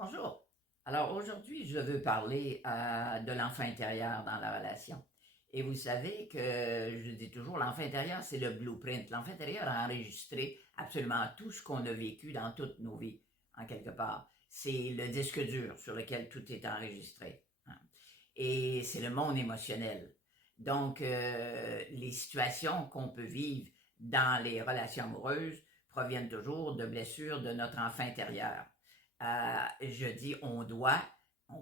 Bonjour. Alors aujourd'hui, je veux parler de l'enfant intérieur dans la relation. Et vous savez que je dis toujours, l'enfant intérieur, c'est le blueprint. L'enfant intérieur a enregistré absolument tout ce qu'on a vécu dans toutes nos vies, en quelque part. C'est le disque dur sur lequel tout est enregistré, hein. Et c'est le monde émotionnel. Donc, les situations qu'on peut vivre dans les relations amoureuses proviennent toujours de blessures de notre enfant intérieur. Je dis on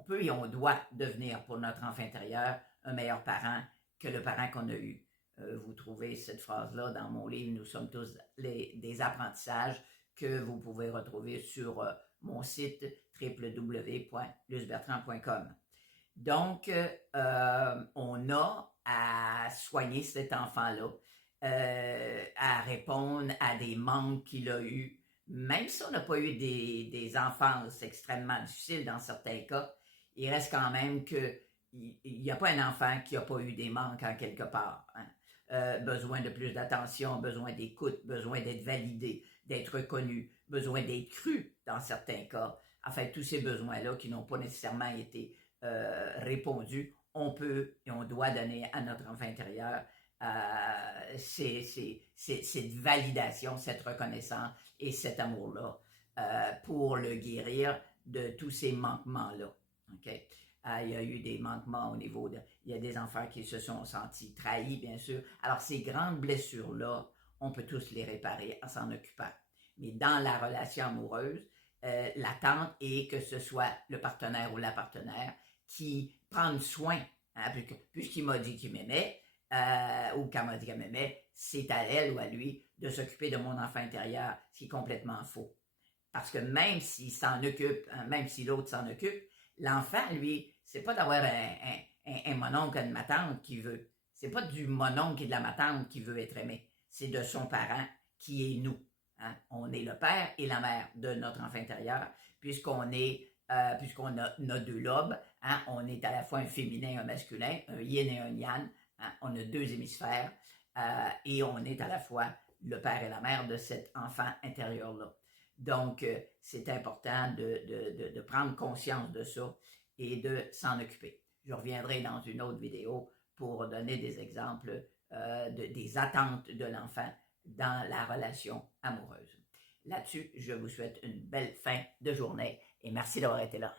peut et on doit devenir pour notre enfant intérieur un meilleur parent que le parent qu'on a eu. Vous trouvez cette phrase-là dans mon livre, Nous sommes tous des apprentissages, que vous pouvez retrouver sur mon site www.lusbertrand.com. Donc, on a à soigner cet enfant-là, à répondre à des manques qu'il a eus. Même si on n'a pas eu des enfances extrêmement difficiles dans certains cas, il reste quand même qu'il n'y a pas un enfant qui n'a pas eu des manques en quelque part, hein. Besoin de plus d'attention, besoin d'écoute, besoin d'être validé, d'être reconnu, besoin d'être cru dans certains cas. Enfin, tous ces besoins-là qui n'ont pas nécessairement été répondus, on peut et on doit donner à notre enfant intérieur cette validation, cette reconnaissance et cet amour-là pour le guérir de tous ces manquements-là. Okay? Il y a eu des manquements au niveau de... Il y a des enfants qui se sont sentis trahis, bien sûr. Alors, ces grandes blessures-là, on peut tous les réparer en s'en occupant. Mais dans la relation amoureuse, l'attente est que ce soit le partenaire ou la partenaire qui prenne soin, hein, puisqu'il m'a dit qu'il m'aimait, ou qu'elle m'a dit qu'elle m'aimait, c'est à elle ou à lui de s'occuper de mon enfant intérieur, ce qui est complètement faux. Parce que même s'il s'en occupe, hein, même si l'autre s'en occupe, l'enfant, lui, c'est pas d'avoir un mononcle et une matante qui veut. C'est pas du mononcle et de la matante qui veut être aimé. C'est de son parent qui est nous. Hein? On est le père et la mère de notre enfant intérieur, puisqu'on a nos deux lobes. Hein? On est à la fois un féminin et un masculin, un yin et un yang. Hein? On a deux hémisphères et on est à la fois le père et la mère de cet enfant intérieur-là. Donc, c'est important de prendre conscience de ça et de s'en occuper. Je reviendrai dans une autre vidéo pour donner des exemples des attentes de l'enfant dans la relation amoureuse. Là-dessus, je vous souhaite une belle fin de journée et merci d'avoir été là.